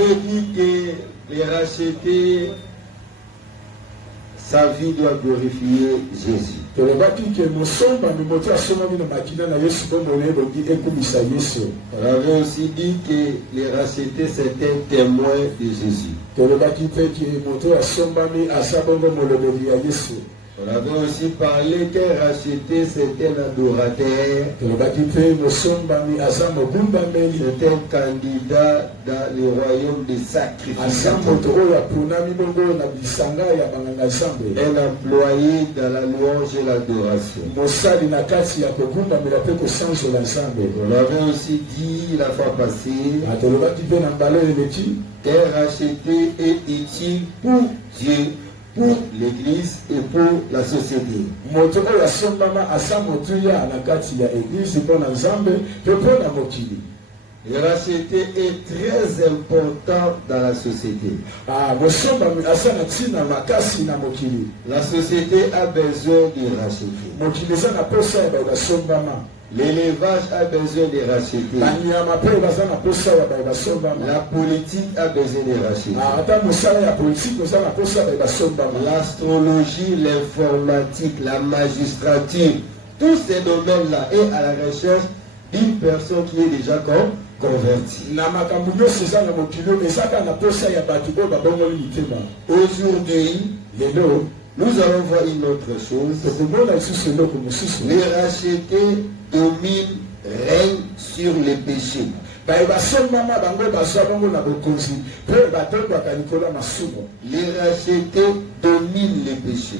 avait dit que les racheter, sa vie doit glorifier Jésus. On avait aussi dit que les racheter, c'était témoin de Jésus. On avait aussi paré qu'un racheté, c'est un adorateur. C'est un candidat dans le royaume des sacrificateurs. Un employé dans la louange et l'adoration. On avait aussi dit la fois passée qu'un racheté est utile pour Dieu, pour l'Église et pour la société. Le racheté est très important dans la société. La société a besoin de racheter. L'élevage a besoin de racheter. La politique a besoin de racheter. L'astrologie, l'informatique, la magistrature, tous ces domaines-là est à la recherche d'une personne qui est déjà convertie. Aujourd'hui, nous allons voir une autre chose. Les rachetés dominent, règnent sur les péchés. Les rachetés dominent les péchés.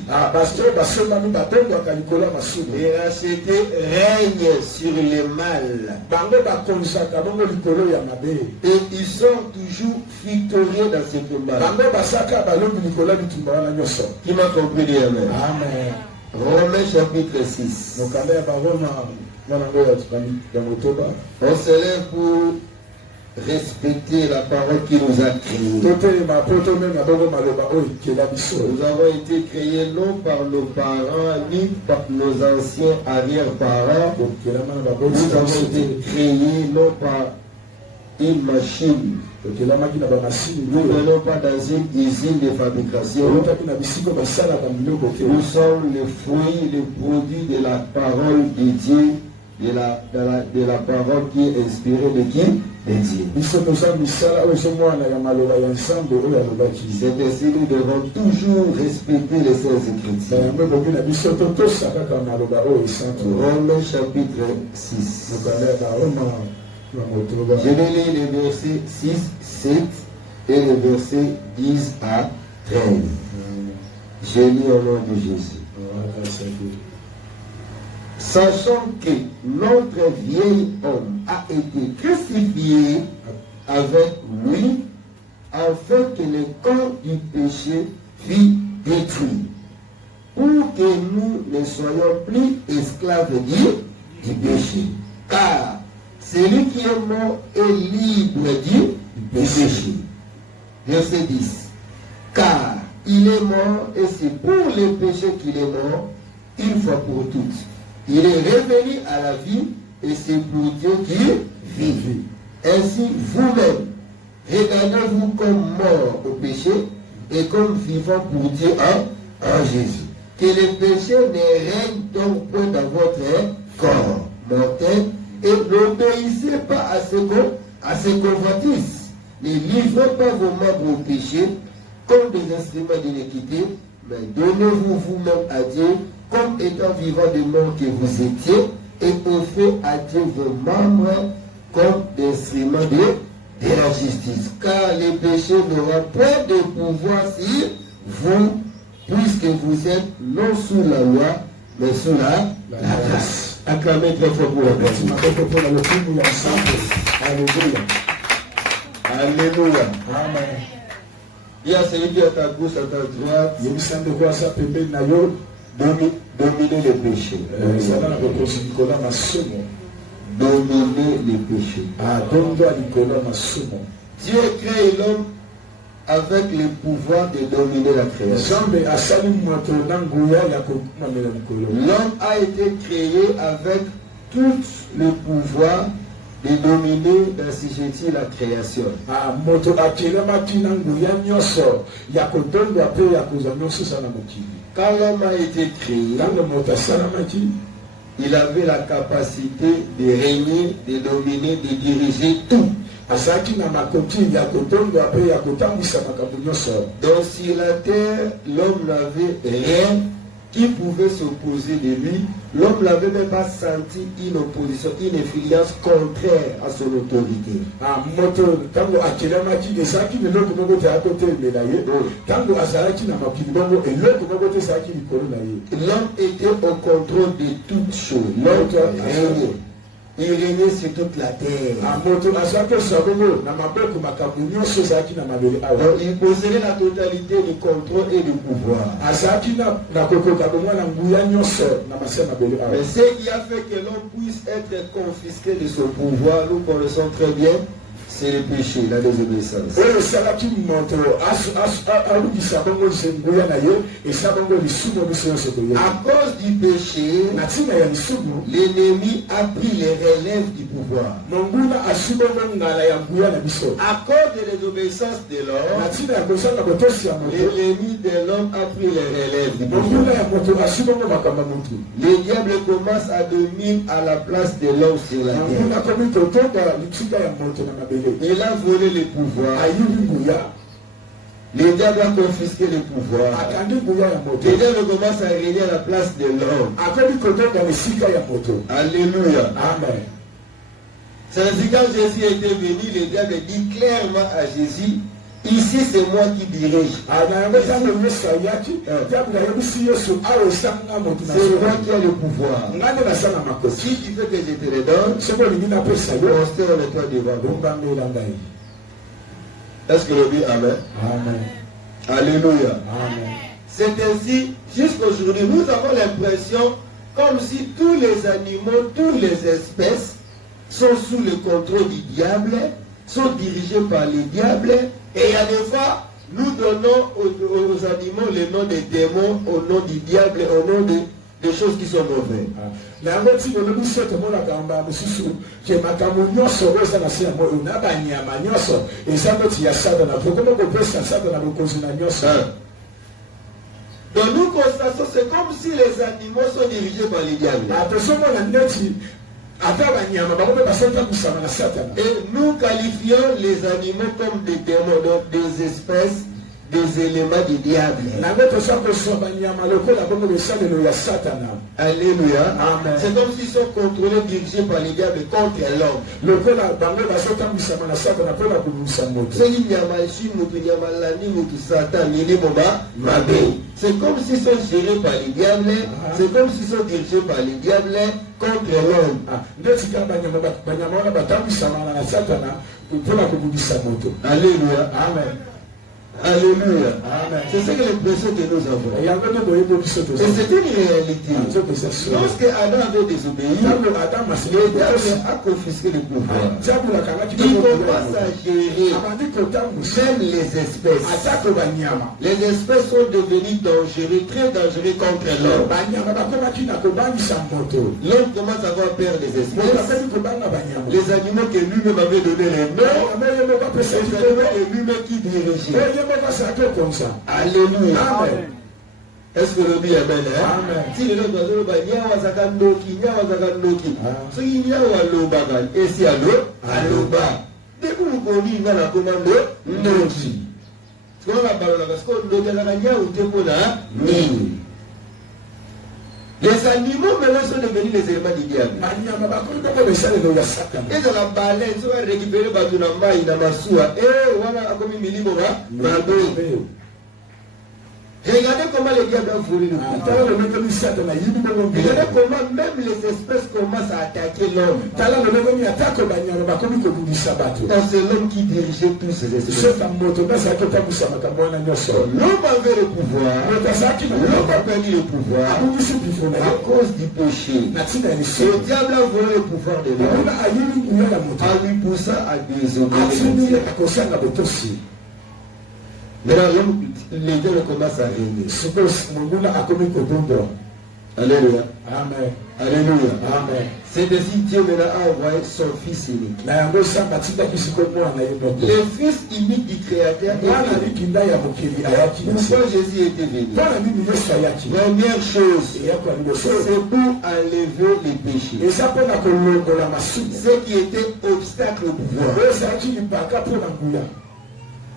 Les rachetés règnent sur les mal. Et ils sont toujours victorieux dans ce combat. Qui m'a compris, dit Amen. Romains chapitre 6. On se lève pour respecter la parole qui nous a créés. Nous avons été créés non par nos parents, ni par nos anciens arrière-parents. Nous avons été créés non par une machine. Nous ne venons pas dans une usine de fabrication. Nous sommes le fruit, le produit de la parole de Dieu, de la parole qui est inspirée de qui? De Dieu. C'est ainsi nous devons toujours respecter les Saintes Écritures. Romains chapitre 6. Je vais lire les versets 6, 7 et les versets 10 à 13. Je lis au nom de Jésus. Sachant que notre vieil homme a été crucifié avec lui, afin que le corps du péché fût détruit, pour que nous ne soyons plus esclaves du péché. Car celui qui est mort est libre du péché. Verset 10. Car il est mort et c'est pour le péché qu'il est mort, une fois pour toutes. Il est revenu à la vie et c'est pour Dieu qui vit. Ainsi, vous-même, regardez-vous comme mort au péché et comme vivant pour Dieu en Jésus. Que le péché ne règne donc point dans votre corps mortel et n'obéissez pas à ce convoitises. Ne livrez pas vos membres au péché comme des instruments d'iniquité, mais donnez-vous vous-même à Dieu comme étant vivant des morts que vous étiez, et offrez à Dieu vos membres comme des instruments de la justice. Car les péchés n'auront pas de pouvoir sur vous, puisque vous êtes non sous la loi, mais sous la grâce. Acclamez très fort pour la grâce. Alléluia. Alléluia. Amen. Il y a celui qui est à ta gauche, à ta droite. Dominer les péchés. Dominer les péchés. Dieu crée l'homme avec le pouvoir de dominer la création. L'homme a été créé avec tout le pouvoir de dominer, d'assujettir la création. Quand l'homme a été créé, il avait la capacité de régner, de dominer, de diriger tout. Donc sur la terre, l'homme n'avait rien qui pouvait s'opposer de lui. L'homme n'avait même pas senti une opposition, une influence contraire à son autorité. L'homme était au contrôle de toutes choses. L'homme régnait. Il régnait sur toute la terre. Donc, il possédait la totalité du contrôle et du pouvoir. Mais ce qui a fait que l'homme puisse être confisqué de son pouvoir, nous connaissons très bien, c'est le péché, la désobéissance. À cause du péché, l'ennemi a pris les relèves du pouvoir. À cause de la désobéissance de l'homme, l'ennemi de l'homme a pris les relèves du pouvoir. Le diable commence à dominer à la place de l'homme sur la terre. Il a volé le pouvoir. Le diable a confisqué le pouvoir. Le diable commence à régner à la place de l'homme. Alléluia. Amen. C'est ainsi quand Jésus était venu, le diable dit clairement à Jésus, ici c'est moi qui dirige. C'est moi qui ai le pouvoir. Si tu veux que je te le donne, on devant nous. Est-ce que le dit Amen? Amen. Alléluia. Amen. C'est ainsi, jusqu'aujourd'hui, nous avons l'impression comme si tous les animaux, toutes les espèces sont sous le contrôle du diable, sont dirigés par le diable. Et il y a des fois, nous donnons aux animaux le nom des démons, au nom du diable, au nom des choses qui sont mauvaises. Donc nous constatons, c'est comme si les animaux sont dirigés par le diable. Et nous qualifions les animaux comme des démons, donc des espèces, des éléments du diable. Alléluia. Amen. C'est comme s'ils sont contrôlés, dirigés par les diables contre l'homme. C'est comme s'ils sont gérés par les diables. C'est comme s'ils sont dirigés par les diables contre l'homme. Alléluia. Amen. Alléluia. C'est ce que l'impression que nous avons. Et c'est une réalité. Lorsque Adam avait désobéi, le diable a confisqué le pouvoir. Il commence à gérer même les espèces. Les espèces sont devenues dangereuses, très dangereuses contre l'homme. L'homme commence à avoir peur des espèces. Les animaux que lui-même avait donné les noms, et lui-même qui dirigeait. Alléluia. Amen. Est-ce que le dit Amen? Amen. Si le nom de et si Aloba. Dès que vous connaissez la commande, Noki. Ce qu'on a parlé parce qu'on les animaux maintenant sont devenus les éléments du diable. Et dans la baleine, ils ont récupéré Batunamba, Inamasua, et voilà, comme il me dit, regardez comment les diables ont volé le pouvoir. Regardez comment même les espèces commencent à attaquer l'homme. C'est l'homme qui dirigeait tous ces espèces. L'homme avait le pouvoir. L'homme a perdu le pouvoir à cause du péché. Le diable a volé le pouvoir de l'homme en lui poussant à désobéir. Maintenant, les dieux commencent à régner. Alléluia. Amen. Alléluia. Amen. C'est ainsi Dieu maintenant a envoyé son Fils unique. Le Fils unique du Créateur. Pourquoi Jésus était venu? Première chose, c'est pour enlever les péchés. Ce qui était obstacle au pouvoir.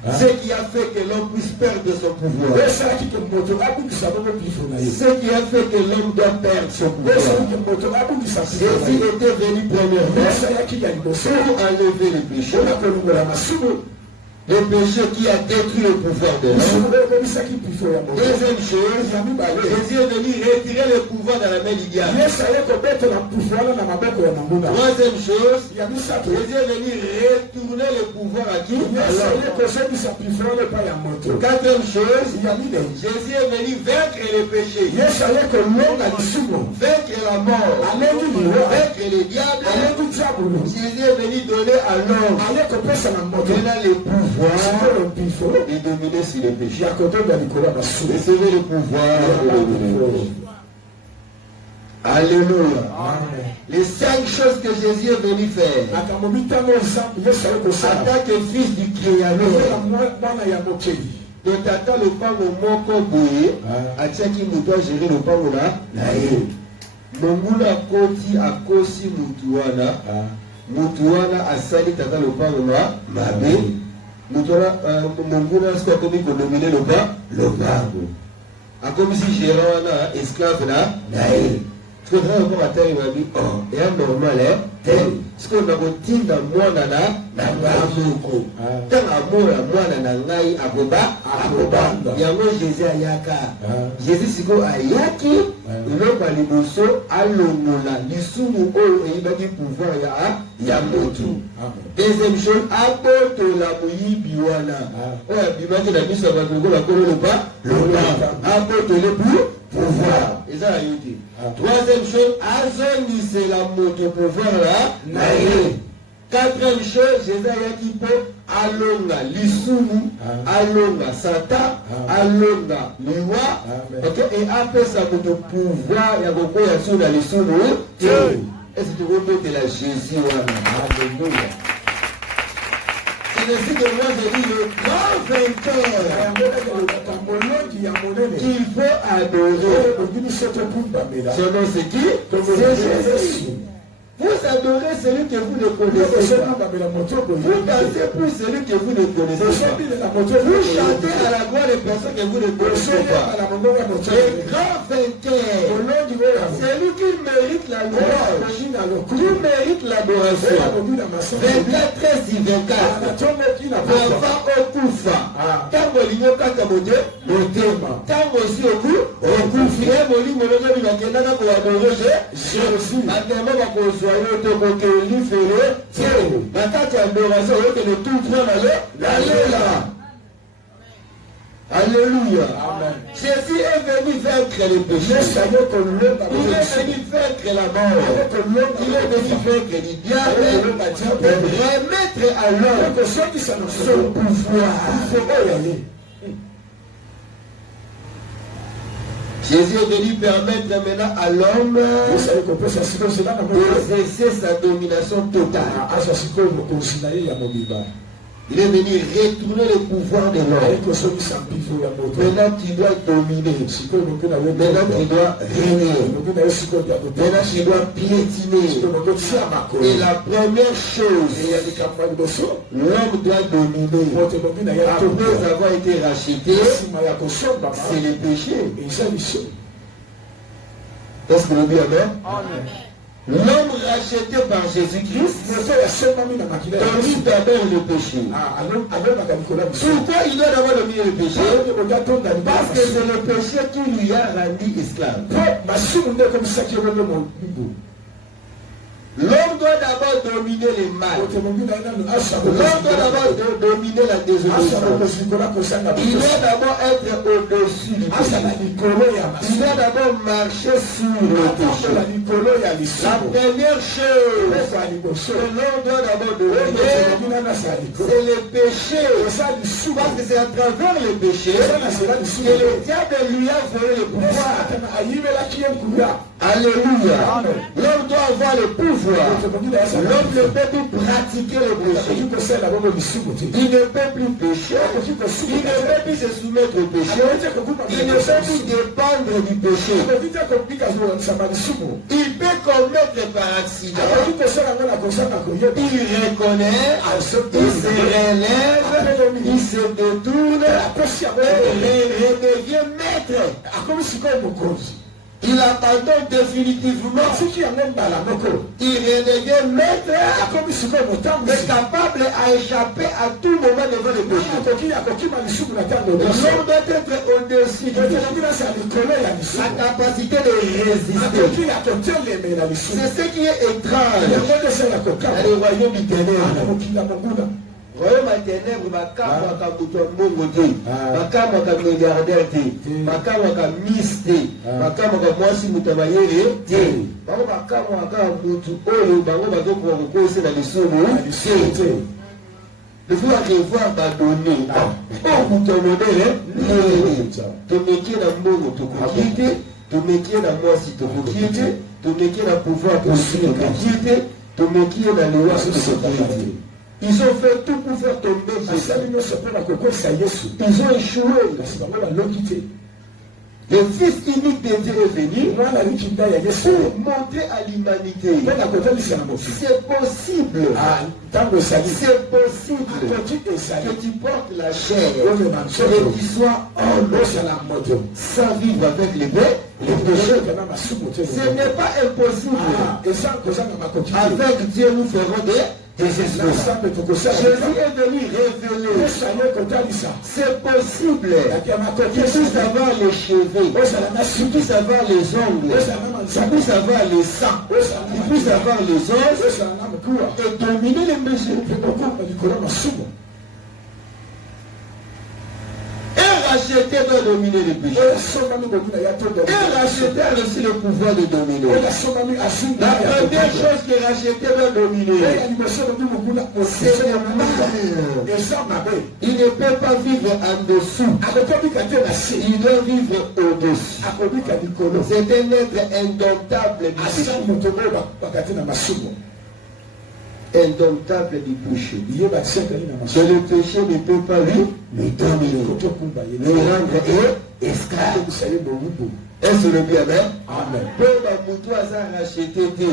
Ce qui a fait que l'homme puisse perdre son pouvoir. Ce qui a fait que l'homme doit perdre son pouvoir. Jésus était venu premièrement pour enlever les péchés. Le péché qui a détruit le pouvoir de l'homme. Deuxième chose, Jésus est venu retirer le pouvoir dans la main du diable. Troisième chose, Jésus est venu retourner le pouvoir à qui? Quatrième chose, Jésus est venu vaincre les péchés, vaincre la mort, vaincre les diables. Jésus est venu donner à l'homme maintenant les pouvoirs et dominer sur les péchés. Recevez le pouvoir de dominer. Alléluia. Amen. Les 5 choses que Jésus est venu faire en tant que fils du Créateur. Donc tata le pango moko boye atiaki mutu agere le pango na ye. Mongula akoti akosi mutu wana asali tata le pango mabe. Monguna siko akomi kodomine le pango. Akomi si gérant wana esclave na ye. Ce que vraiment atteint m'a dit, oh, et un normal, tel. Ce qu'on a retinda mwana na moko. Tant amour la mwana na ngai akoba. Yango Jésus ayaka. Jésus siko ayaki. L'homme liboso alongola lisumu oyo eyibaki pouvoir ya motu. Deuxième chose, apoto la moyibi wana. Oya bimaki na biso bato ko la kolo loba. Apoto le pouvoir. Et ça a été. Troisième chose, azoni c'est la moto pouvoir là. Quatrième chose, Jésus a dit pour alonga lisumu, alonga sata, alonga liwa. Ok, et après ça pour le pouvoir, il y a beaucoup de choses dans lisumu. Est-ce que tu veux mettre la Jésus? Alléluia. C'est ainsi que moi je dis le grand vainqueur qu'il faut adorer. Son nom c'est qui? C'est Jésus. Vous adorez celui que vous ne connaissez pas. Vous dansez pour celui que vous ne connaissez pas. Vous chantez à la gloire des personnes que vous ne connaissez pas. Le grand vainqueur, celui qui mérite la louange, qui mérite l'adoration. 24 13 24. Papa okufa. Tango linyoka kamoje, motema. Tango si oku, okufi. Et molimo lozo bibakendaka ko adorer Jésus. Atema bakozo soyez de côté libéré, tiens, la tête d'adoration, que le tout prend d'aller là. Alléluia. Amen. Jésus est venu vaincre les péchés. Il est venu vaincre la mort. Il est venu vaincre les diables. Remettre à l'homme son pouvoir. Jésus est venu permettre maintenant à l'homme d'exercer sa domination totale. Il est venu retourner le pouvoir de l'homme. Maintenant tu dois dominer. Maintenant tu dois régner. Maintenant tu dois piétiner. Et la première chose, l'homme doit dominer. Après avoir été racheté, c'est le péché. Est-ce que vous dites amen? L'homme racheté par Jésus-Christ domine d'abord le péché. Pourquoi il doit d'abord dominer le péché? Parce que c'est le péché qui lui a rendu esclave. L'homme doit d'abord dominer le mal. L'homme doit d'abord dominer la désobéissance. Il doit d'abord être au-dessus du péché. Il doit d'abord marcher sur le péché. La première chose que l'homme doit d'abord dominer, c'est le péché. Parce que c'est à travers le péché que le diable lui a volé le pouvoir. Alléluia. L'homme doit avoir le pouvoir. L'homme ne peut plus pratiquer le péché. Il ne peut plus pécher. Il ne peut plus se soumettre au péché. Il ne peut plus dépendre du péché. Il peut commettre par accident. Il reconnaît, il se relève, il se détourne et redevient maître. Il abandonne définitivement. Il redevient maître, mais capable à échapper à tout moment devant le péché. L'homme doit être au-dessus du péché. La capacité de résister. C'est ce qui est étrange dans le royaume du ténèbre. Royaume à ténèbres, makambo akabuto mbongo te, makambo akamilliardaire te, makambo akamiste, makambo akamwasi mutamayere te. Bango makambo akamutu oyo bango bazokuwa kokose na lisumu te. Il faut avoir pardonné. Oh, mutu modèle, tomekie na mbongo tokokite, tomekie na mwasi tokokite, tomekie na pouvoir possible tokokite, tomekie na loi tokokite. Ils ont fait tout pour faire tomber Jésus. Ils ont échoué. Le Fils unique de Dieu est venu pour montrer à l'humanité. C'est possible. C'est possible que tu portes la chair et tu sois homme sans vivre avec les péchés. Ce n'est pas impossible. Avec Dieu, nous ferons des Jésus est venu révéler. C'est possible. Tu puisses avoir les cheveux, tu puisses avoir les ongles, tu puisses avoir les sangs, tu puisses avoir les os et dominer les péchés. Racheter doit dominer le péché. Et racheter a reçu le pouvoir de dominer. La première chose que racheter doit dominer, c'est le mal. Il ne peut pas vivre en dessous. Il doit vivre au-dessus. C'est un être indomptable du péché. Que le péché ne peut pas lui dominer, le rendre esclave. Est-ce le bien, amen? Peu de aza racheté te.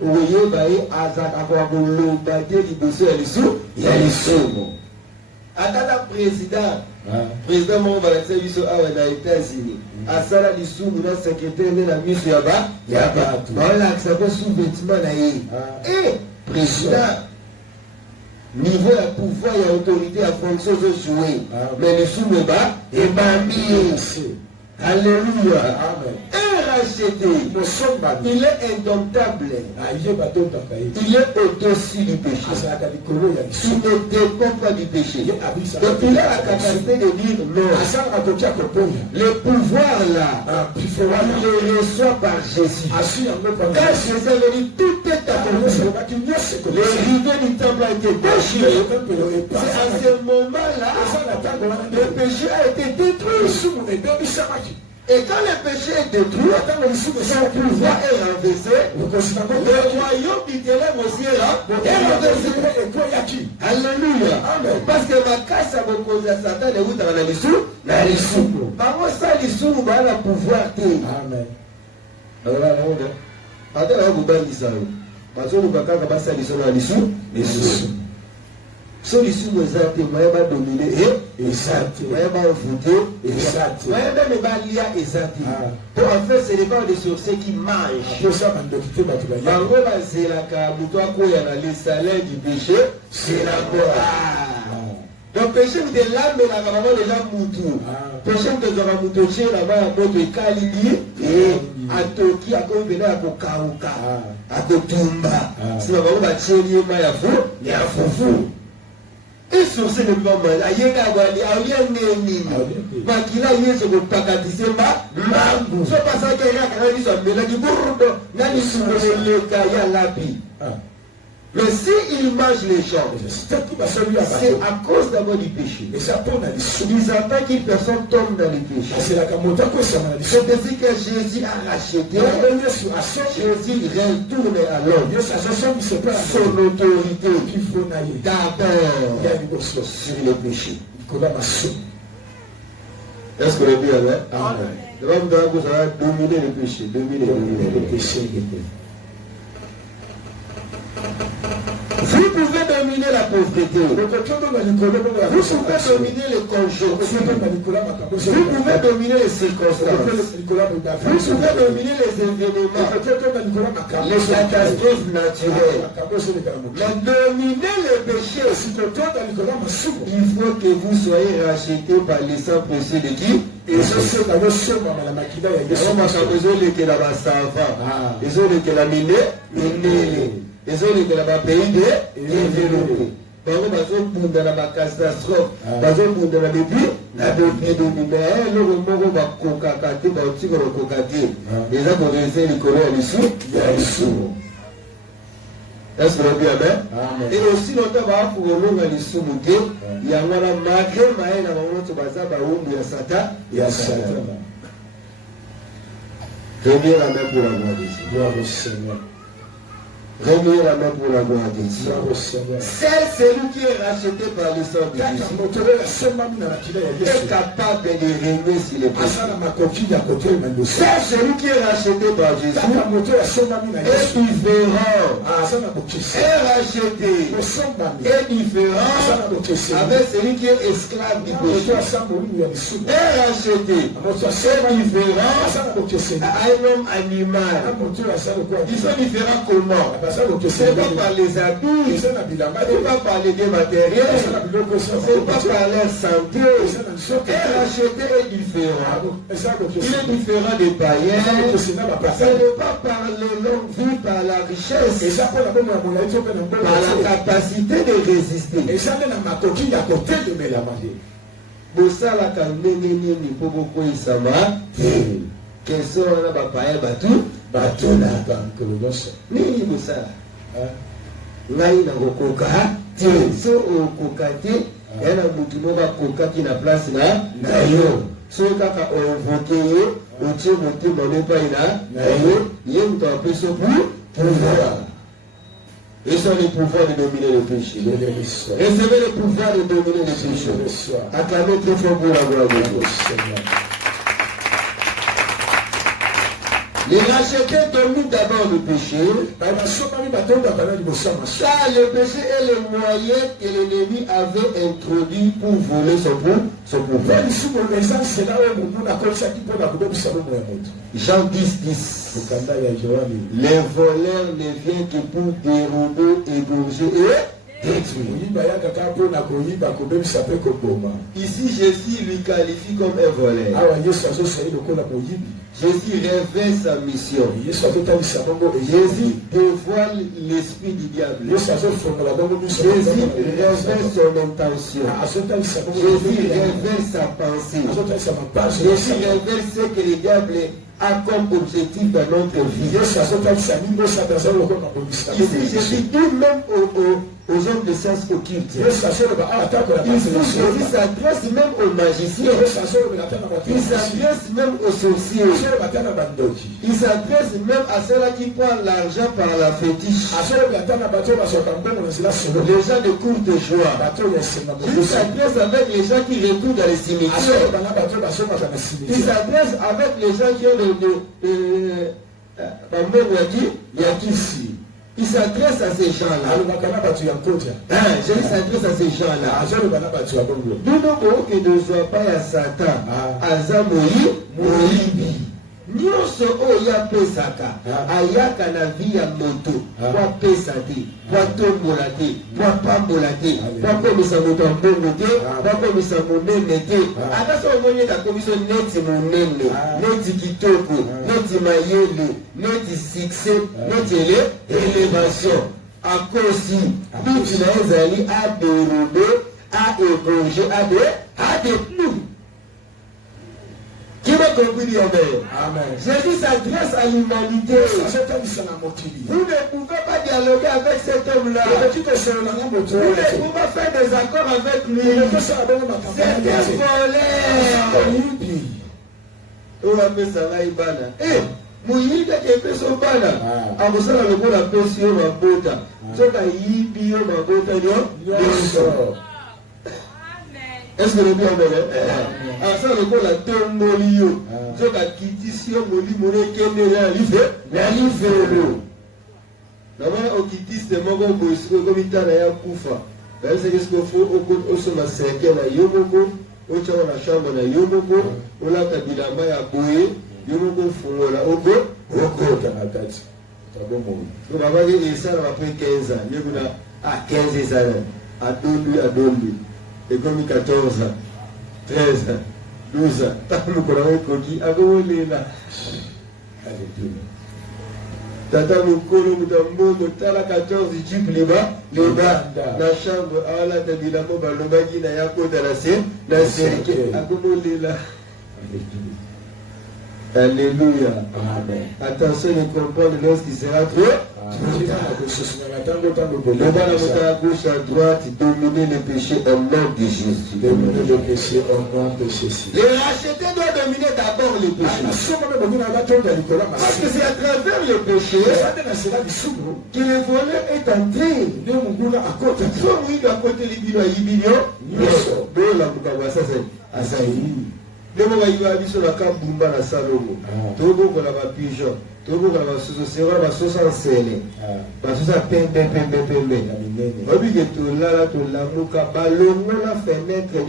Oye bae aza kakwabulo bade liboso ya lisu ya lisumu. Atata président mon balakisa biso awa na États-Unis. Asala lisumu na secrétaire na miso ya ba. Balakisa ko sous-vêtement na ye. Président, niveau de pouvoir et autorité à fonction de jouer. Mais le sous-bas est bambi. Alléluia. Amen. Et racheté, il est indomptable. Il est au-dessus du péché. Il ne dépend pas du péché. Donc il a la capacité de dire non. Le pouvoir là, il le reçoit par Jésus. Quand Jésus a dit tout est accompli, les rideaux du temple ont été déchirés. C'est à ce moment-là le péché a été détruit. Et quand le péché est détruit, son pouvoir est renversé, le royaume du ténèbre aussi est renversé. Alléluia. Parce que ma casse a beaucoup de Satan et vous dans la lissou. Par contre, ça, lissou, vous avez le pouvoir. Amen. Alors, vous avez dit ça. Parce que vous avez dit ça, lissou. So les sous-mesades, moi, va dominer et exact. Moi, va voter exact. Moi, même va lire exact. Pour en fait, c'est les bancs de sorciers qui mangent. Pour ça, Bango va c'est la caboutoua quoi y a les salaires du péché, c'est la mort. Donc, péché de l'âme, mais la maman de l'âme moutou. Péché de la moutouché, la maman de Kalili, et à Toki, à Koubena, à Kokauka, à Kotumba. Si la maman va tchélier, ma ya fou, ya foufou. Et sur ce moment, il y a un nini. Makila y est sur le pacatissé, mambo. Ce passage qu'il y a un dit, mais là, du bourreau, n'a ni sur le kaya lapi. Mais s'il mange les gens, c'est à cause d'abord du péché. Ils attendent qu'une personne tombe dans le péché. C'est ainsi que Jésus a racheté. Jésus retourne à l'homme son autorité d'abord sur le péché. Est-ce que le bien est? L'homme doit dominer le péché. Dominer le péché. Vous pouvez dominer la pauvreté. Vous pouvez dominer les conjoints. Vous pouvez dominer les circonstances. Vous pouvez dominer les événements, les catastrophes naturelles. Mais dominer le péché, il faut que vous soyez rachetés par les sang précieux de qui? Et les autres qui ont pays de développé. Par exemple, ils ont la catastrophe. Par exemple, ils ont la début, la début. Mais le moment où on va cocater, on va cocater. Les gens vont rester les colères dessous, il y a les sous. Est-ce que vous avez bien? Et aussi, longtemps, pour le les sous, il y a un malgré Maël, il y a Satan. Il y a Satan. Reviens la main pour la gloire de Dieu. Gloire au Seigneur. Remuez la main pour la gloire de Dieu. C'est celui qui est racheté par le sang de Jésus est capable de régner sur les péchés. C'est celui qui est racheté par Jésus est différent. Est racheté est différent avec celui qui est esclave du péché. Est racheté est différent à un homme animal. Ils sont différents comment? C'est pas par les habits, c'est pas par les biens matériels, c'est pas par leur santé. Et racheté est différent. Il est différent des païens. Ce n'est pas par les longues vies, par la richesse, par la capacité de résister. Bosala kanene ni pogo ko isama keso na bapaya batu batuna nini bosala ngai na kokoka te so okoka te yana mutu no bakokaki na place na yo so kaka ovoke ye otie motema nepai na yo ye mutu apesi pouvoir. Et sont les pouvoirs de dominer le péché. Recevez le pouvoir de dominer le péché. Acclamez très fort pour la gloire de Dieu. Les rachetés dominent d'abord le péché. Car le péché est le moyen que l'ennemi avait introduit pour voler son pouvoir. Jean 10. Les voleurs ne viennent que pour dérober, égorger et détruire. Ici, Jésus lui qualifie comme un voleur. Jésus révèle sa mission. Jésus dévoile l'esprit du diable. Jésus révèle son intention. Jésus révèle sa pensée. Jésus révèle ce que le diable a comme objectif dans notre vie. Ici, Jésus dit même aux hommes de sciences occultes. Il s'adresse même aux magiciens. Il s'adresse même aux sorciers. Il s'adresse même à ceux-là qui prennent l'argent par la fétiche. Les gens de courte joie. Il s'adresse avec les gens qui retournent dans les cimetières. Il s'adresse avec les gens qui ont il s'adresse à ces gens-là. Jésus s'adresse à ces gens-là. Nous ne pouvons que ne soit pas à Satan. Aza Moïbi. nyonso oyo apesaka ayaka na vie ya moto po apesa te, po atombola te, po apambola te, po akomisa moto ya mbongo te, po akomisa monene te. Ata so omoni akomiso neti monene, neti kitoko, neti mayele, neti succès, neti élévation. Akosi bitu na ezali adérobe, aébranché, adéplu. Qui m'a compris? Amen. Jésus s'adresse à l'humanité. Vous ne pouvez pas dialoguer avec cet homme-là. Vous ne pouvez pas faire des accords avec lui. C'est un voleur. On appelle ça là, Ibana. Eh, Mouyida qui est son bana. A vous savez le mot appelle sur ma bota. C'est un yibi, ma bota, non? Est-ce que le bien est? Ah, ça, le mot la tombolio. C'est la quitission, moli, moli, kende, la livre. Normalement, au quitis, c'est mon bon bois, comme il t'a n'a koufa. C'est ce qu'il faut au sommet cercle, la yomoko, au tchao la chambre, la yomoko, au la tabilamba, ya boye, yomoko, fou, la ogo, ogo, tanatati. Donc, on va dire ça après 15 ans. Il y a 15 ans. À Dondu. Et comme 14 ans, 13 ans, 12 ans, tant que nous avons connu, nous là. Tata Mukolo, nous avons 14 types là-bas, la chambre, à la table, le bagui, la yako, la série, là. Alléluia. Amen. Attention, ne comprendre lorsqu'il sera trop. Le bas à gauche, à droite, dominer le péché au nom de Jésus. Dominer le péché au nom de Jésus. Les racheter doit dominer d'abord le péché. Parce que c'est à travers le péché que le voleur est entré. Soit oui, à côté de l'Ibino, Demo va yiwa biso la kambumba na salomo. Togo ko la pigeon. Togo ko la soso sera la sosa nsele. Ba sosa pembe. Obi ke to la muka balongo la fenêtre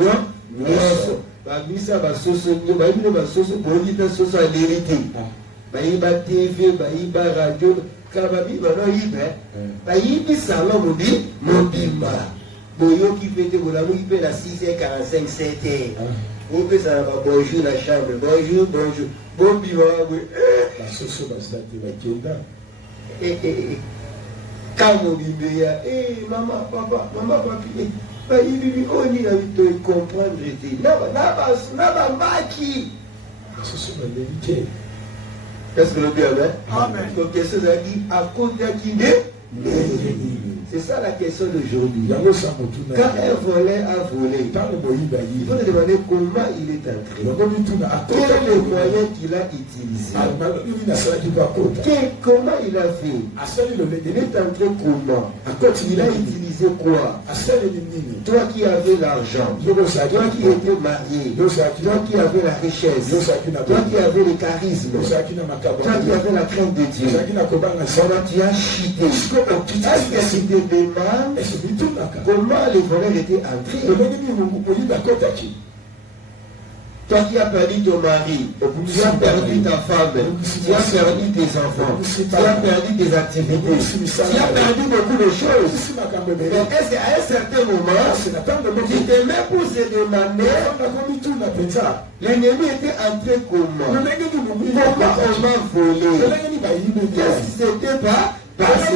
nyonso. Ba bisa ba soso nyo ba yibi ba soso bolita soso alérité. Ba yiba TV, ba yiba radio, kababi ba no yibe. Ba yibi salomo bi mobimba. Boyo ki pete ko la mu ki pe la 6h45 7h. Vous pouvez savoir bonjour la chambre, bonjour. Bon vivant, oui. La sauce va quand on dit, maman, papa, papi, il on y a eu comprendre. N'a maki. La sauce va l'éviter. Qu'est-ce que le bien est? Amen. Donc, qu'est-ce que ça dit? À cause d'un qui c'est ça la question d'aujourd'hui. Quand un voleur a volé, il faut se demander comment il est entré. Quel est le moyen qu'il a utilisé? Comment il a fait? Il est entré comment? Il a utilisé quoi? Toi qui avais l'argent, toi qui étais marié, toi qui avais la richesse, toi qui avais le charisme, toi qui avais la crainte de Dieu, comment tu as chuté? Est-ce que tu te demandes comment les voleurs étaient entrés? Toi qui as perdu ton mari, tu as perdu ta femme, tu as perdu tes enfants, tu as perdu tes activités, tu as perdu beaucoup de choses. Mais est-ce qu'à un certain moment, tu te mets pour se demander, l'ennemi était entré comment? Comment on m'a volé? Qu'est-ce qui s'était pas passé?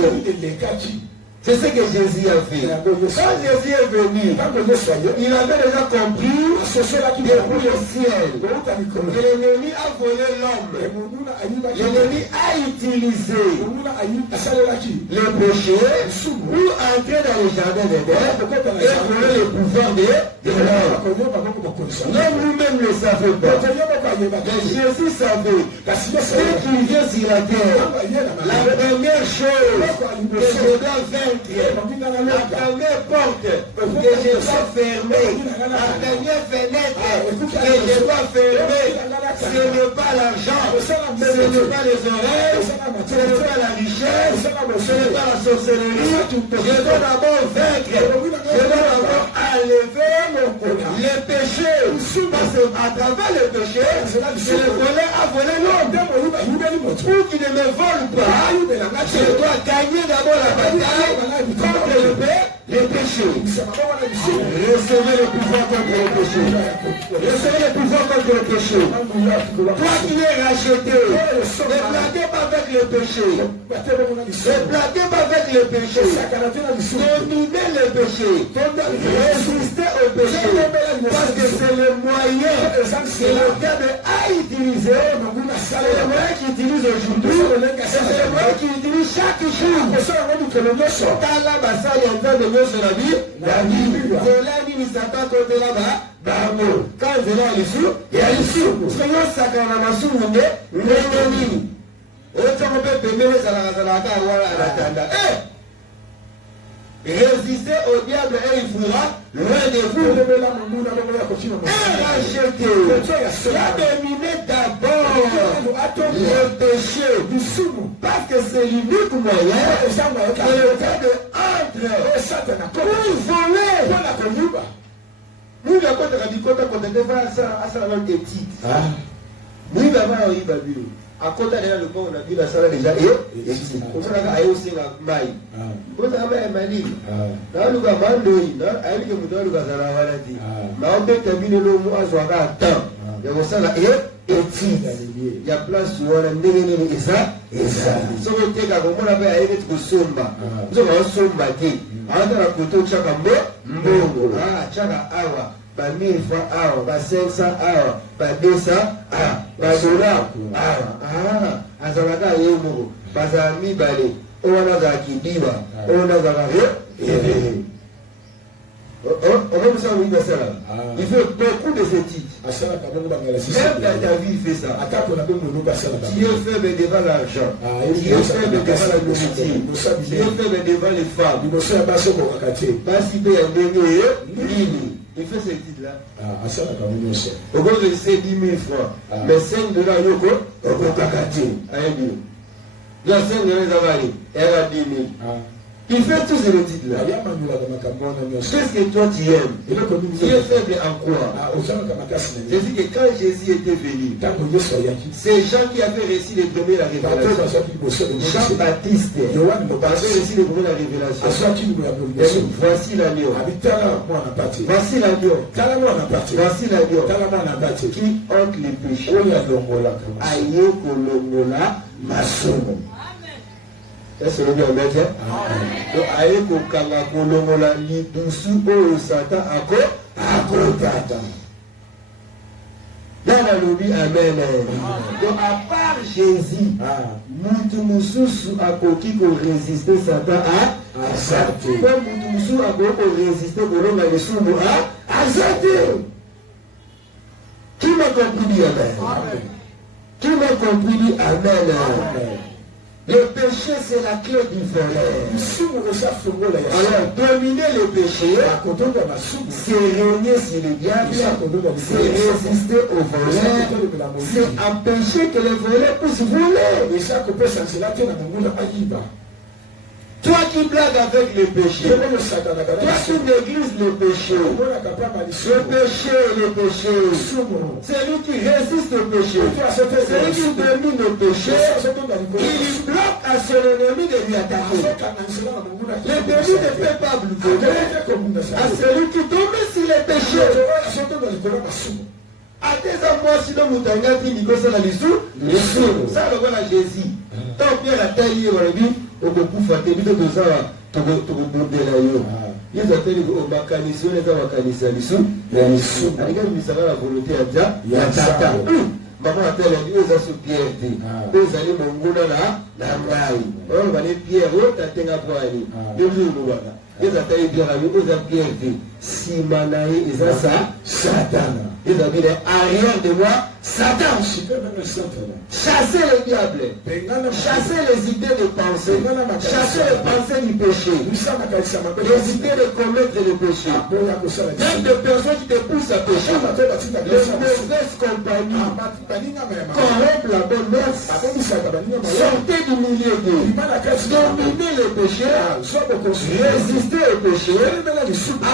C'est ce que Jésus a fait. Quand Jésus est venu, il avait déjà compris depuis le ciel que l'ennemi a volé l'homme. L'ennemi a utilisé le péché pour entrer dans le jardin d'Éden et voler le pouvoir de l'homme. Même nous-mêmes ne savons pas. Mais Jésus savait que qu'il vient sur la terre, la première chose que je dois vaincre, la première porte que je dois fermer, la première fenêtre que je dois fermer, ce n'est pas l'argent, ce n'est pas les oreilles, ce n'est pas la richesse, ce n'est pas la sorcellerie. Je dois d'abord vaincre, je dois d'abord aller les péchés. Parce qu'à travers les péchés, le voleur a volé l'homme. Pour qu'il ne me vole pas, je dois gagner d'abord la bataille contre les péchés. Recevez le pouvoir contre le péché. Recevez le pouvoir contre le péché. Toi qui es racheté, ne blaguez pas avec le péché. Ne blaguez pas avec le péché. Dominez le péché. Résistez au péché. Parce que c'est le moyen que le diable a utilisé. C'est le moyen qu'il utilise aujourd'hui. C'est le moyen qu'il utilise chaque jour. Sur la vie, c'est là où il s'attend côté là-bas, quand il est là, il y a l'issue. Soyons sacramentés, nous sommes résistez au diable et il fera loin de vous. Et racheter. Dominez d'abord le péché. Parce que c'est l'unique moyen que le diable entre pour voler. Nous avons dit qu'on éthique. Nous avons dit à côté de le on a vu la salle déjà et on a aussi la maille. On a mali. Là nous avons mandé, là avec le moudon nous avons la dit. Là on peut terminer le mot à soir temps. Il y a ça là et il y a place où on a néné et ça. Si on était comme on avait à être au somba. Nous avons un somba qui. On a la photo de chaque mbongo. Chaque awa. Par 1000 francs, par 500, par 200, par dollar. Azalaka yemo, bazami bale, on a za kidiba, on a za ré. On ça oui ça là. Il fait beaucoup de ces titres. Même dans ta vie il fait ça. Tu es faible devant l'argent. Tu es faible devant la nourriture. Tu es faible devant les femmes. Pas si bien il fait ce titre-là. Au bout de ces 10 000 francs, mais 5 dollars, il faut cacater. Il y a 5 dollars, elle a 10 000. Il fait tous ces titres-là. Qu'est-ce que toi tu aimes? Tu es faible en quoi? Je dis que quand Jésus était venu, c'est Jean qui avait réussi les premiers la révélation. Jean-Baptiste avait réussi les premiers la révélation. Voici l'agneau. Voici l'agneau. Voici l'agneau qui ôte les péchés. Aïe kolongola masumu. Est-ce que vous mettez? Donc, aïe kokanga kolongola lidusu o satan ako tata. Dans la lobby, amen. Donc, à part Jésus, Moutou Moussou a coquille pour résister Satan à Satan. Comme Moutou Moussou a coquille pour résister Colomba et Soumou à Satan. Qui m'a compris dit amen? Qui m'a compris dit amen? Le péché, c'est la clé du voleur. Alors, dominer le péché, c'est régner sur le diable, c'est résister au voleur, c'est empêcher que le voleur puisse voler. Toi qui blagues avec le péché, toi qui négliges le péché, le péché, c'est lui qui résiste au péché, c'est lui qui domine le péché, il bloque à son ennemi de lui attaquer. L'ennemi ne peut pas bloquer à celui qui tombe sur le péché. À des endroits, sinon, nous t'avons dit que la lissou, ça le voilà Jésus. Tant bien la taille, au beaucoup fatigué, de ça, tu peux la yo. Ils appellent au mécanisme, les mécanismes, la lissou. Regarde, nous savons la volonté à dire, il y a tata. Maman appelle à Dieu, ça se pierde. Ils allaient mon goût là, la maille. On va les pierres, on t'attend à boire. Ils appellent bien à Dieu, ils appellent si manaï, ils ont ça, Satan. Ils avaient l'arrière de moi, Satan. Chasser le diable, chasser les idées de pensée, chasser les pensées du péché, les idées de commettre le péché. Même des personnes qui te poussent à pécher, les mauvaises compagnies, corrompre la bonne messe, sortez du milieu d'eux, dominer le péché, résister au péché,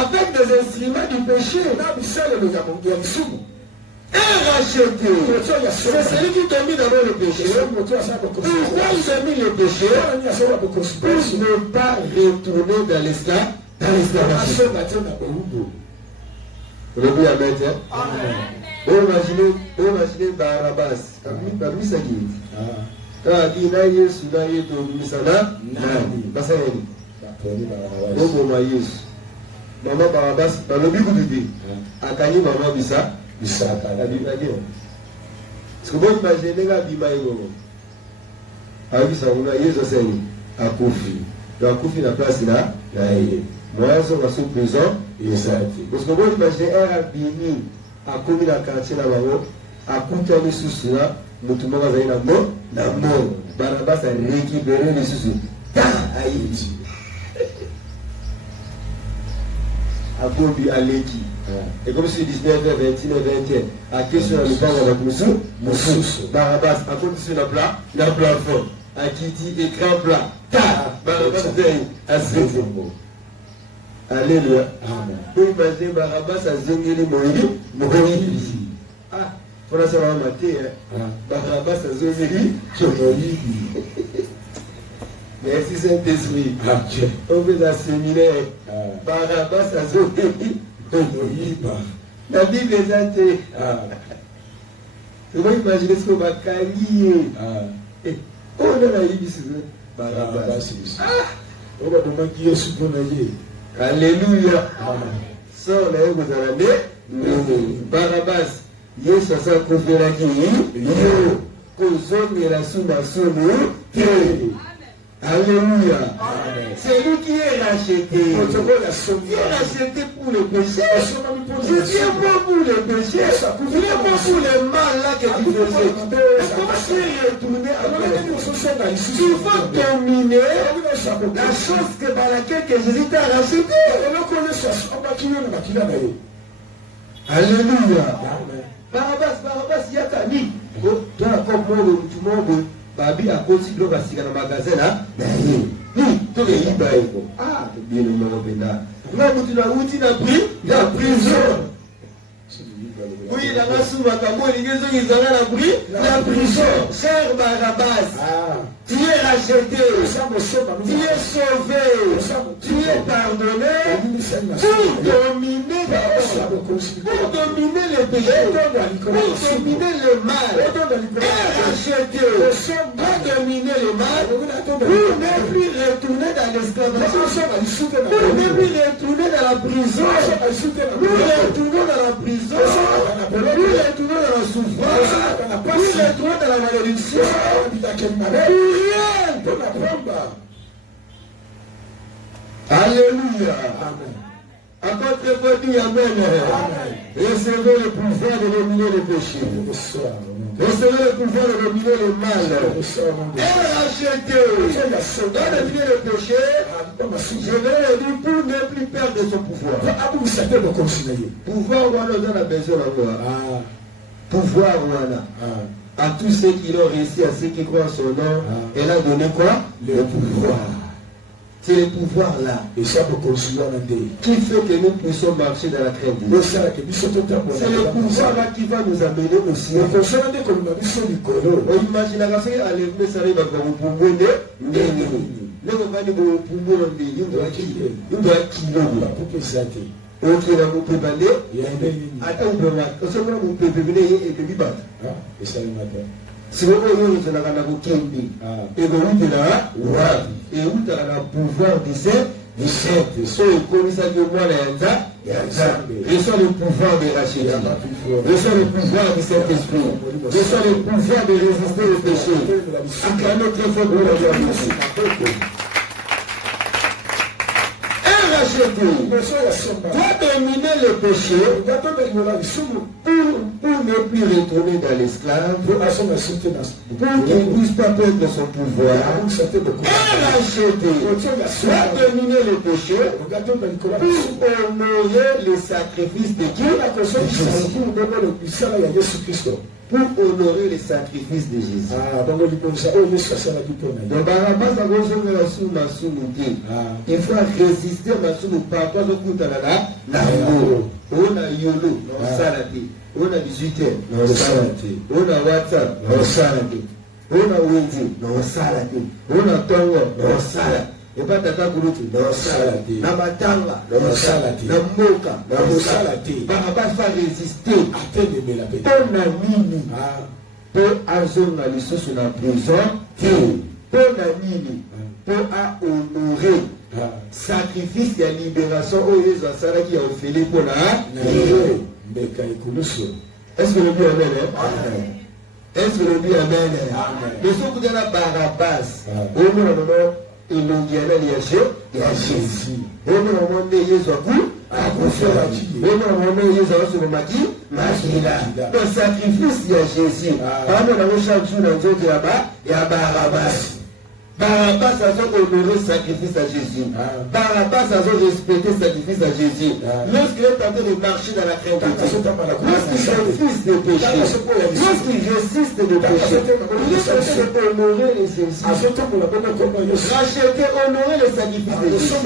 avec des instruments du péché. Et racheté. C'est celui qui t'a mis d'abord le péché. Pourquoi il a mis le péché? Pour ne pas retourner dans l'esclavage. Vous l'avez amen. Vous imaginez Barabbas. Parmi ça qui est. Quand il y a Yesu, il y a Misana, Basa Yeni. Donc, on a Yesu. Maman Barabbas, dans le but du dit, a gagné maman Bisa, la Bible a dit. Parce que vous imaginez la Bible a dit. A vu ça, on a Yesu Seigneur, à Kofi. Donc, Kofi, la place là, là, moi, je suis sous prison, et ça a été. Parce que vous imaginez, elle a béni, à commis la quartier là-bas, à coûter les sous là, nous tout le monde a eu la mort. Barabbas a récupéré les sous. Haïti. A Bobi, à Leki. Et comme si 19, 21, 21, à question à l'époque avec Moussou, Barabbas, à comme si la plafond, à Kiti, écran plat. Barabbas a zéro. Alléluia. Vous imaginez Barabbas a zongé Moïse. Ah, il faut savoir mater. Barabbas a zongé Moïse. Merci Saint-Esprit. On fait un séminaire. Barabbas a zongé Moïse. La Bible est athée. Vous imaginez ce qu'on va cailler. On a la Bible sur Barabbas. On va demander qui est sur ton aïe. Alléluia. Sans la vous allez Barabbas, Yesu sa kofera ki yo ko zonge la suma sono. Alléluia. C'est lui qui est racheté. Il est racheté pour le péché. Je viens pas pour le péché. Il est pas pour le mal là que tu faisais. Comment tu es retourné après? Il faut dominer la chose par laquelle Jésus t'a racheté. Alléluia. Barabbas, il y a Kani. Toi, comme moi, tout le monde. Babi a continué de passer dans le magasin là. Tout est libre. Ah, bien le nom de Bena. Là, vous avez la prison. Oui, la massou va t'avoir les gens qui ont la prison. Cher Barabbas, tu es racheté, tu es sauvé, tu es pardonné pour dominer le péché, pour dominer le mal. Tu es racheté pour dominer le mal, pour ne plus retourner dans l'esclavage, pour ne plus retourner dans la prison, pour retourner dans la prison. Nous retournons dans la souffrance, nous retournons dans la malédiction, pour rien. Alléluia. Encore très fort, dit Amen. Recevez le pouvoir de dominer le péché. Recevez le pouvoir de dominer le mal. Et racheter. Dans dominer le péché, je vais le dire pour ne plus perdre son pouvoir. Pouvoir, on a besoin d'avoir. Pouvoir, voilà. À tous ceux qui l'ont réussi, à ceux qui croient en son nom, elle a donné quoi? Le pouvoir. C'est le pouvoir là qui fait que nous puissions marcher dans la crainte. C'est le pouvoir là qui va nous amener au ciel. On imagine la fille à lever sa rive avec vous pour mener. Nous va dire pour nous doit ok, là, vous pouvez parler. Attends, vous pouvez venir et puis battre. Si vous voyez, vous avez un Kendi. Et vous avez et vous avez le pouvoir de cette. Soyez commissaire de moi, reçois le pouvoir de la chérie. Reçois le pouvoir de cet esprit. Reçois le pouvoir de résister au péché. Acclamez très fort pour la gloire. Doit dominer le péché, pour ne plus retourner dans l'esclave, pour qu'il ne puisse pas perdre son pouvoir, elle a acheté, a dominé le péché pour honorer les sacrifices de Dieu, pour honorer les sacrifices de Jésus. Donc, Barabbas a besoin de la soumouté. Il faut résister à la soumouté. Pas de coup à la on a YOLO, on salade. On a 18h, on salade. On a WhatsApp, on salade. On a Wendy, on salade. On a Tongo, on salade. Et pas tata Kouroutou, on salade. Namatanga, on salade. Namoka, on salade. Barabbas va résister. On a Mini. Pour azonga les choses sur la prison, pour la nini, pour honorer sacrifice de la libération au Jésus à Sarah qui a offert pour la est-ce que le Dieu amen? Est-ce que le Dieu amen? Les autres de la Barabbas, au moment où il y a Jésus, au moment où il y a le sacrifice il y a Jésus. Chaque jour dans il y a Barabbas. Barabbas a honoré le sacrifice à Jésus. Barabbas a respecté le sacrifice à Jésus. Lorsqu'il est en train de marcher dans la crainte de Dieu, lorsqu'il refuse de pécher, lorsqu'il résiste de péché, il est en train d'honorer les Jésus. Racheter, honorer le sacrifice de Jésus.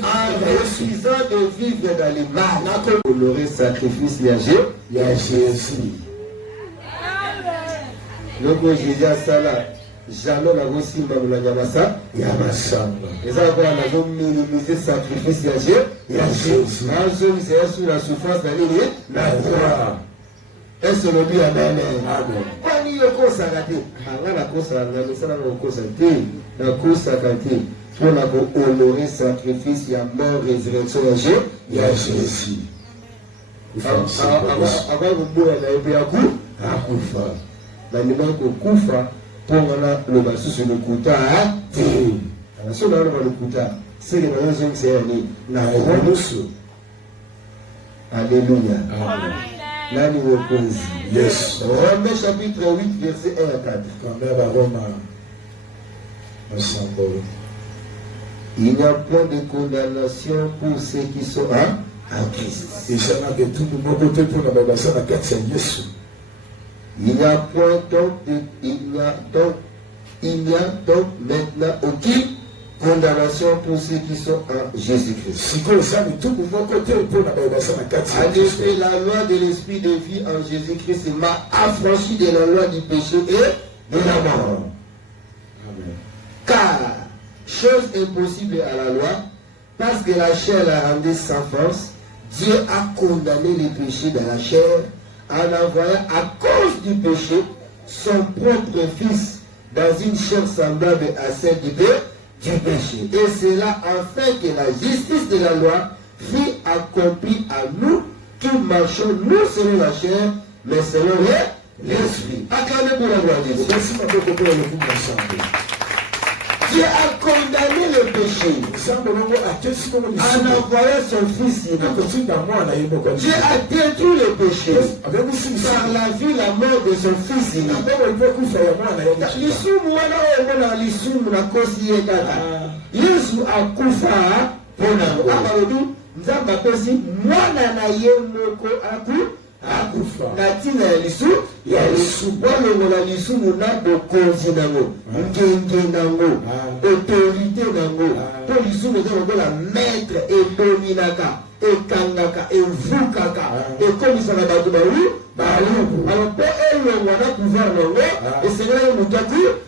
En refusant de vivre dans les mal, honorer le sacrifice, il y a Jésus. Donc Jésus a ça là. Jamais la aussi la Yamasa, Yamasamba. Les avoir la minimiser sacrifice, il y a Jésus. C'est sur la souffrance de la gloire. Est-ce que le Dieu amen? Amen. Quand il y a cause à rater, la cause à rater, la cause à rater, pour honorer sacrifice, il y a mort, résurrection, il y a Jésus. Avant vous boire la ébéakou, à Koufa. La numéro Koufa. Pour le bassin sur le Kouta, la seule dans le Kouta, c'est les raisons c'est la Alléluia. Là, nous repose. Yes. Romains chapitre 8, verset 1 à 4. Il n'y a point de condamnation pour ceux qui sont en Christ. Il n'y a point il n'y a donc maintenant aucune condamnation pour ceux qui sont en Jésus-Christ. En effet, la loi de l'esprit de vie en Jésus-Christ m'a affranchi de la loi du péché et de la mort. Amen. Car, chose impossible à la loi, parce que la chair l'a rendue sans force, Dieu a condamné les péchés dans la chair en envoyant à cause du péché son propre fils dans une chair semblable à celle du péché. Et c'est là afin que la justice de la loi fût accomplie à nous qui marchons non selon la chair, mais selon l'esprit. Acclamez pour la gloire de Dieu. Merci pour le ensemble. Dieu a condamné le péché en envoyant son fils. Dieu a détruit le péché par la vie, la mort de son fils. Yesu akufa pona nzamba pesi mwana na ye moko akufa natina ya lisu bolongola lisumu na bokonzi nango ngenge nango autorité nango to lisumu ezalokola maître edominaka ekangaka evukaka ekomisaka bato baluku alors mpo elongwa na pouvoir nango esengelaki moto akufa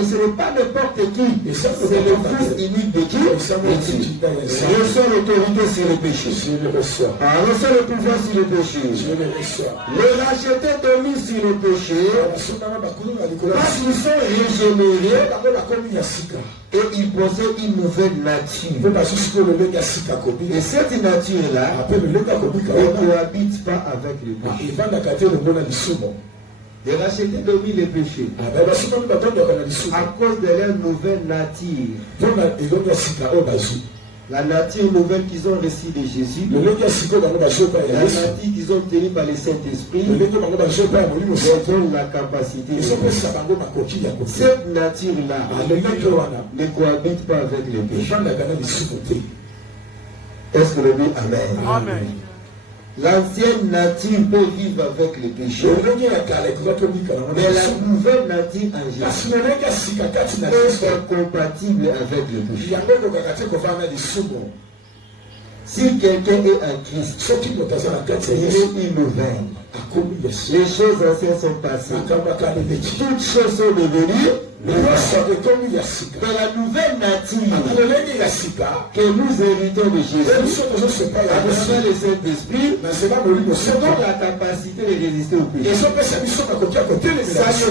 et ce n'est pas n'importe qui, c'est le fils unique de Dieu. Reçoit l'autorité sur le péché. Reçoit le pouvoir sur le péché. Le racheter dominent sur le péché. Parce qu'ils sont régénérés et ils possèdent une nouvelle nature. Et cette nature-là ne cohabite pas avec le péché. Les racheter dominent les péchés à cause de leur nouvelle nature. La nature nouvelle qu'ils ont reçue de Jésus, la nature qu'ils ont tenue par le Saint-Esprit, leur donne la capacité. Cette nature-là ne cohabite pas avec le péché. Est-ce que le dit Amen? Amen. L'ancienne nature peut vivre avec le péché. Mais la nouvelle nature en Jésus est compatible avec le péché. Si quelqu'un est en Christ, il est innocent. Les choses anciennes sont passées. Toutes choses sont devenues. Mais la nouvelle nature que nous héritons de Jésus, à travers le Saint-Esprit, nous avons la capacité de résister au péché. Ça ne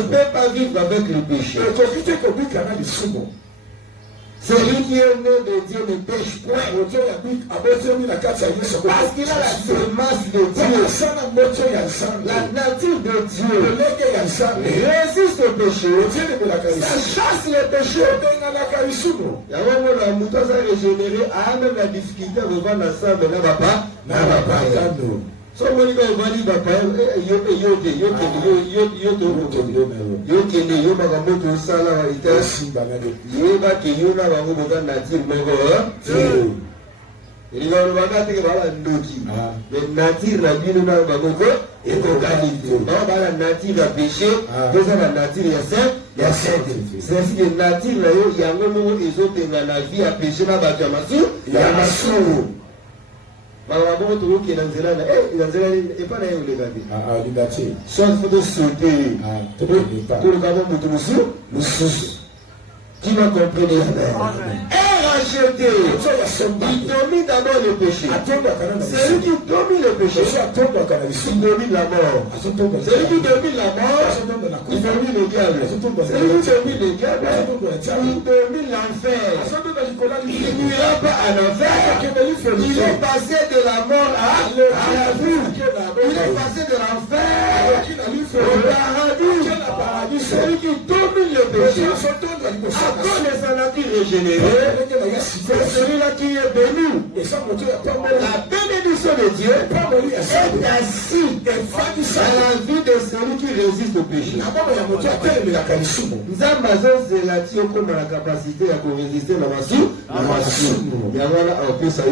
peut pas vivre avec le péché. Celui qui est né de Dieu ne pêche point. Parce qu'il a la semence de Dieu. La nature de Dieu résiste au péché. Ça chasse le péché. Il y a un moment où la mouton s'est régénérée, a même la difficulté à revendre ensemble. N'a pas. So many guys value papa yo magamoto sala ita yoba ke yona bango boka nature moko il va le bagate ke bala ndoki mais nature na bino na bango ko ekokanito ba la nature ya péché ça la nature ya saint c'est ainsi que nature na yo yango moko ezotenga na vie ya péché na bato ya masumu. Soit il faut sauter. Tout le monde nous qui m'a compris les racheté. Il domine d'abord le péché. C'est lui qui domine le péché. Il domine la mort. C'est lui qui domine la mort. Il domine le diable. C'est lui qui domine le diable. Il domine l'enfer. Il n'ira pas à l'enfer. Il est passé de la mort à la vie. Il est passé de l'enfer au paradis. C'est lui qui domine le péché. Après les nature régénérée, c'est celui-là qui est béni. La bénédiction de Dieu est assis à la vie de celui qui résiste au péché. Nous avons comme la capacité à résister à la massue. Il y a un peu ça.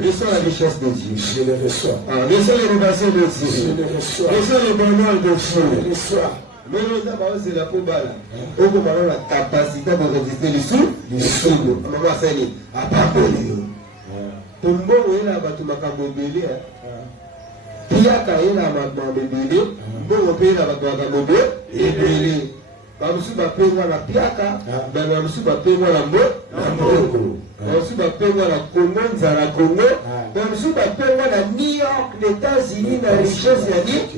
Reçois la richesse de Dieu. Je le reçois. Reçois l'élévation de Dieu. Je le reçois. Reçois le bonheur de Dieu. Je le reçois. Mais nous avons la pobala. On a la capacité de résister les sous. Les sous. On va faire les apapolés. Pour moi, il y a un makambo belé. Piaka il y a un makambo belé. Bon, on paye la makambo belé. Bamusu bapengwa la piaka. Bamusu bapengwa la mbo. Bamusu bapengwa la Congo, nzala Congo. Bamusu bapengwa la New York, les États-Unis, la richesse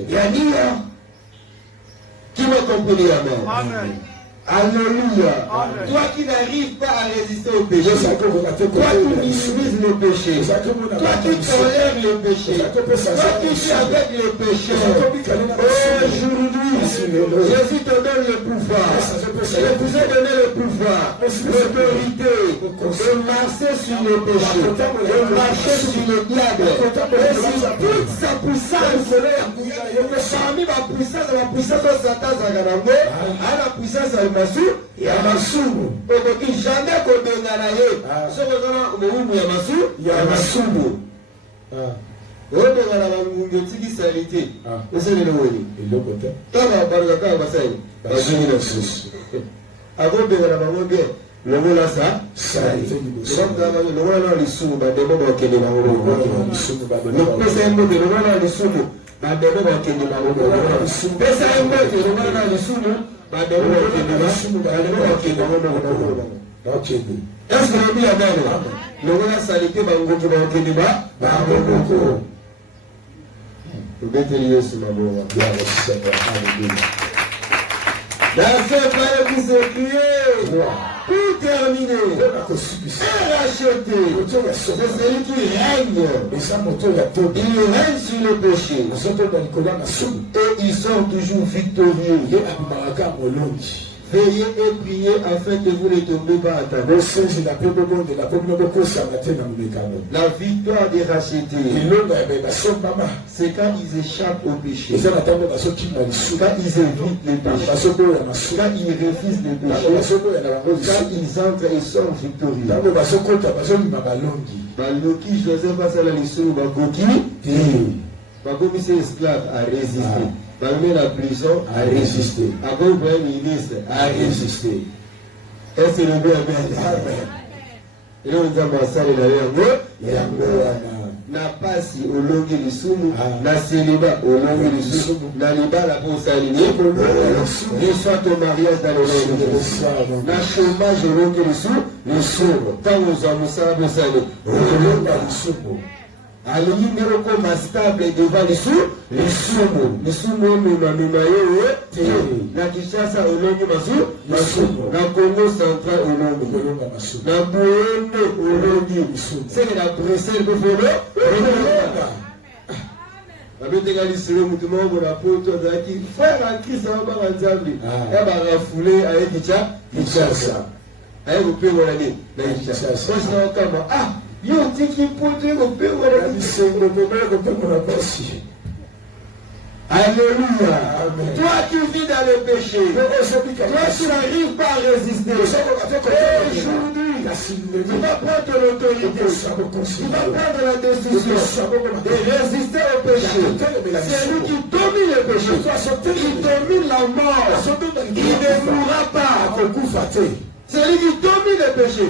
ya New York. Qui m'a compris? Amen. Amen. Alléluia. Amen. Toi qui n'arrives pas à résister au péché, toi qui minimises le péché, toi qui tolères le péché, toi qui vis avec le péché, aujourd'hui, Jésus te donne le pouvoir. Je vous ai donné le pouvoir, l'autorité de marcher sur le péché, de marcher sur le diable, et sur toute sa puissance. Parmi ma puissance de Satan, à la puissance de ya masumu okoki jamais kodongana ye soki ozana mowumbu ya masumu odongana bangungi otikisali te osaleli weni tala baluka kaka basali bazongi na susu akobengana bango bien longola sali longola na lisumu bademo bakende bango pesa ye mbote longola na lisumu bademo bakende bango pesa ye mbote longola na lisumu. Est-ce que le bien le roi a salité bango qui va au Kéniba? Le bételier sur ma boue. Dans ce palais vous écriez, pour terminer, et racheter, c'est celui qui règne. Il règne sur le péché. Et ils sont toujours victorieux. Veillez et priez afin que vous ne tombiez pas à table. La victoire des rachetés, c'est quand ils échappent au péché, quand ils évitent les péchés, quand ils refusent les péchés, quand ils entrent et sortent victorieux. Baloki Joseph asala lisulu bakoki bakomisi esclave à résister. Bamé la prison à résister. Après premier ministre à résister. Est-ce que le bien amen? Et on dit à Massali la yango na pasi olongi lisumu na célibat olongi lisumu na libala pour s'aligner reçoit ton mariage dans le monde na chômage olongi lisumu tant aux hommes ça va s'aller olongi lisumu alingi miroko ma stable devant lisumu mema yewe na Kinshasa olongi masumu na Congo central olongi na Burundi olongi c'est que la Bruxelles peut faire babeteka lisolo mutu moko bona poto azalaki frère ya Kristo abanga Nzambe ya barafoule aye Kinshasa aye kopengwana nini na Kinshasa osi naokama yo otiki poto ye kopengwana bisengo pemele kopengwana pasi. Alléluia. Amen. Toi qui vis dans le péché, toi qui n'arrives pas à résister, aujourd'hui, tu vas prendre l'autorité, tu vas prendre la décision de résister au péché. C'est lui qui domine le péché, il domine la mort, il ne mourra pas. C'est lui qui domine le péché,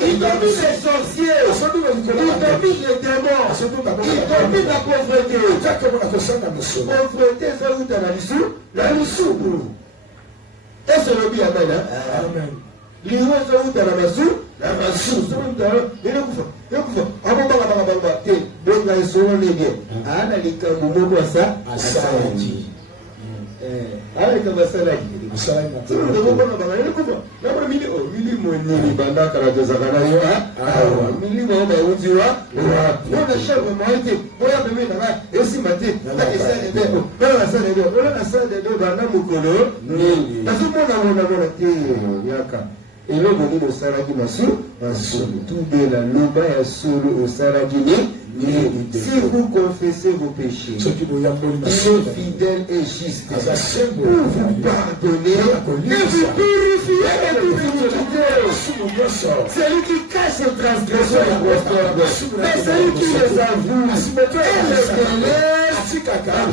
il domine les sorciers, il domine les démons, il domine la pauvreté. Pauvreté, c'est où tu as la lisumu. Et c'est le bien, amen. L'Iran, c'est où tu as la masumu. Et le moni de Saraki Massou, tout de la loba et solo au Sarakini. Si vous confessez vos péchés, il est fidèle et juste pour vous pardonner et vous purifier de toute iniquité. C'est lui qui cache ses transgressions et prospère, mais c'est lui qui les avoue et les délaisse.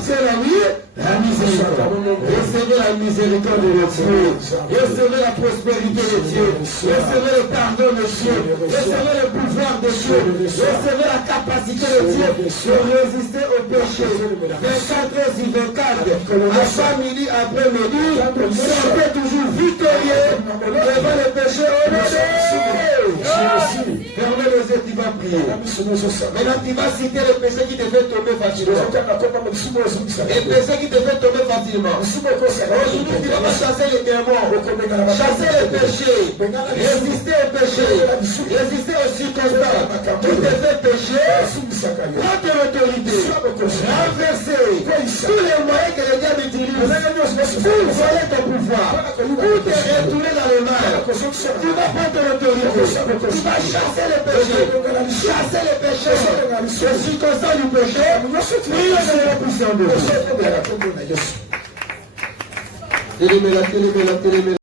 C'est la miséricorde. Recevez la miséricorde de Dieu. Recevez la prospérité de Dieu. Recevez le pardon de Dieu. Recevez le pouvoir de Dieu. Recevez la capacité de Dieu pour résister au péché. 24 sur 24, à chaque midi, après midi, soyez toujours victorieux devant le péché. Fermez les yeux, tu vas prier. Maintenant, tu vas citer les péchés qui te font tomber facilement. Les péchés qui te font tomber facilement. Aujourd'hui, tu vas chasser les démons, chasser les péchés, résister au péché, résister aux circonstances qui te font pécher. Prendre l'autorité, renverser tous les moyens que le diable utilise pour voler ton pouvoir, pour te retourner dans le mal. Tu vas prendre l'autorité, tu vas chasser les péchés, les circonstances du péché, prier de la puissance de Dieu.